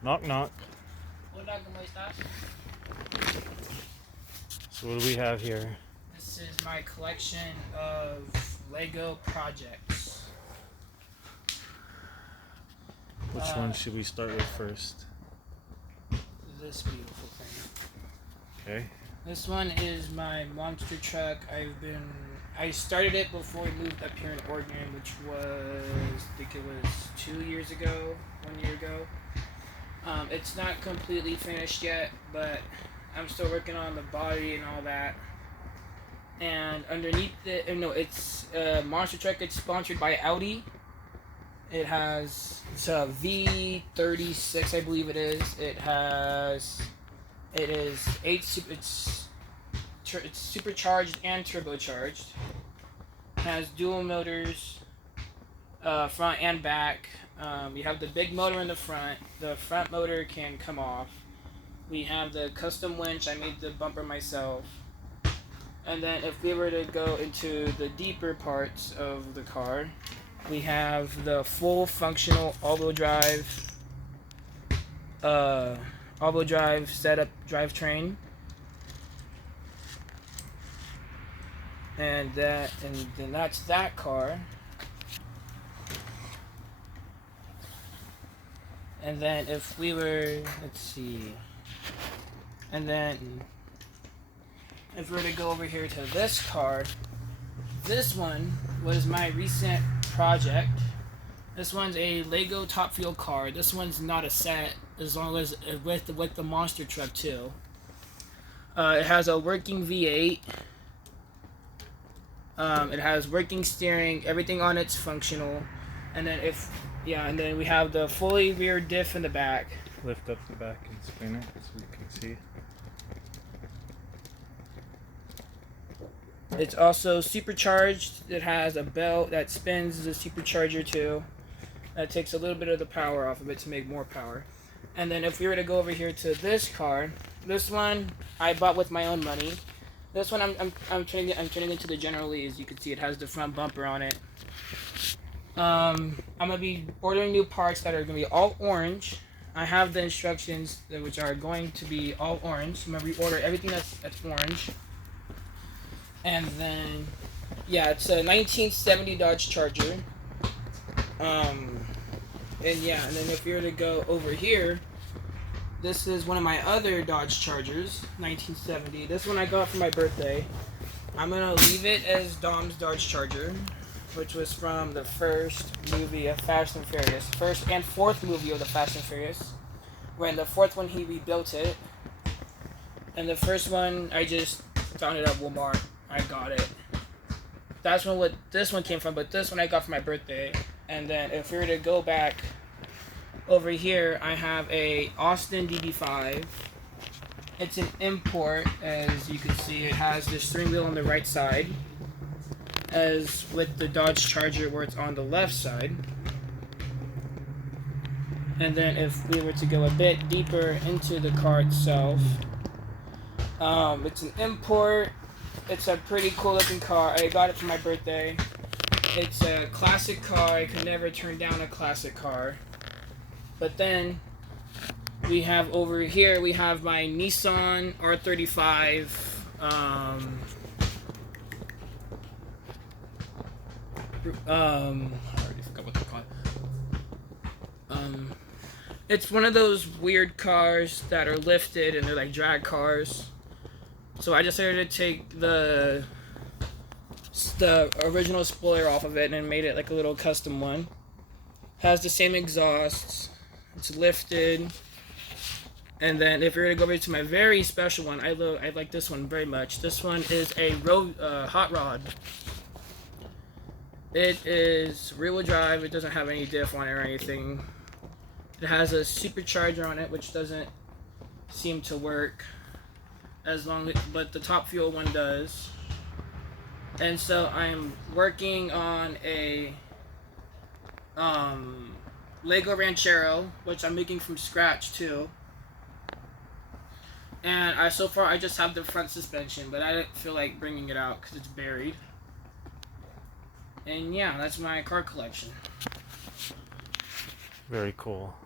Knock knock. Hola, ¿cómo estás? So what do we have here? This is my collection of Lego projects. Which one should we start with first? This beautiful thing. Okay. This one is my monster truck. I started it before we moved up here in Oregon, which was, I think it was 2 years ago, 1 year ago. It's not completely finished yet, but I'm still working on the body and all that. And underneath it's a monster truck. It's sponsored by Audi. It's a V36, I believe it is. It is it's supercharged and turbocharged. It has dual motors, front and back. We have the big motor in the front. The front motor can come off. We have the custom winch. I made the bumper myself. And then if we were to go into the deeper parts of the car, we have the full functional all-wheel drive setup drivetrain. And then that's that car. And then if we were, let's see. And then if we were to go over here to this car, this one was my recent project. This one's a Lego Top Fuel car. This one's not a set, as long as with the monster truck too. It has a working V8. It has working steering. Everything on it's functional. And then and then we have the fully rear diff in the back. Lift up the back and spin it so you can see. It's also supercharged. It has a belt that spins the supercharger too. That takes a little bit of the power off of it to make more power. And then if we were to go over here to this car, this one I bought with my own money. This one I'm turning into the General Lee. As you can see, it has the front bumper on it. I'm gonna be ordering new parts that are gonna be all orange. I have the instructions which are going to be all orange. I'm gonna reorder everything that's orange. And then, yeah, it's a 1970 Dodge Charger. And then if you were to go over here, this is one of my other Dodge Chargers, 1970. This one I got for my birthday. I'm gonna leave it as Dom's Dodge Charger, which was from the first movie of Fast and Furious, first and fourth movie of the Fast and Furious. When the fourth one he rebuilt it, and the first one I just found it at Walmart. I got it. That's what this one came from, but this one I got for my birthday. And then if we were to go back over here, I have a Austin DB5. It's an import, as you can see. It has the steering wheel on the right side, as with the Dodge Charger where it's on the left side. And then if we were to go a bit deeper into the car itself, it's an import. It's a pretty cool looking car. I got it for my birthday. It's a classic car. I could never turn down a classic car. But then we have over here, we have my Nissan R35. I already forgot what they're called. It's one of those weird cars that are lifted and they're like drag cars. So I decided to take the original spoiler off of it and made it like a little custom one. Has the same exhausts. It's lifted. And then if you're gonna go over to my very special one, I like this one very much. This one is a hot rod. It is rear-wheel drive. It doesn't have any diff on it or anything. It has a supercharger on it, which doesn't seem to work. But the Top Fuel one does. And so I'm working on a Lego Ranchero, which I'm making from scratch too. And so far I just have the front suspension, but I didn't feel like bringing it out because it's buried. And yeah, that's my car collection. Very cool.